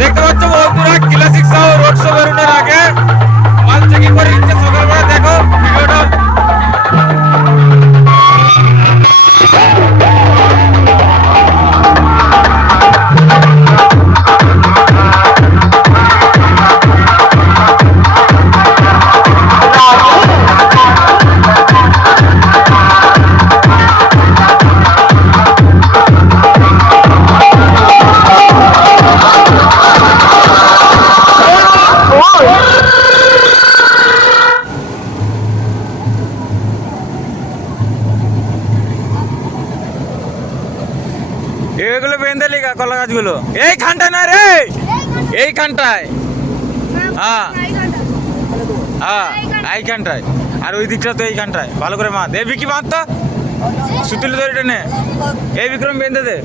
দেখতে পাচ্ছ বন্ধুরা এগুলো বেঁধে লিগা কলা গাছগুলো। এই খানটা না রে! এই খানটায়। হ্যাঁ। হ্যাঁ এইখানটায় আর ওই দিকটা তো এইখানটায় ভালো করে মা এ বিকি বাঁধ তো। সুতুলি ধরে টেনে। এই বিক্রম বেঁধে দে।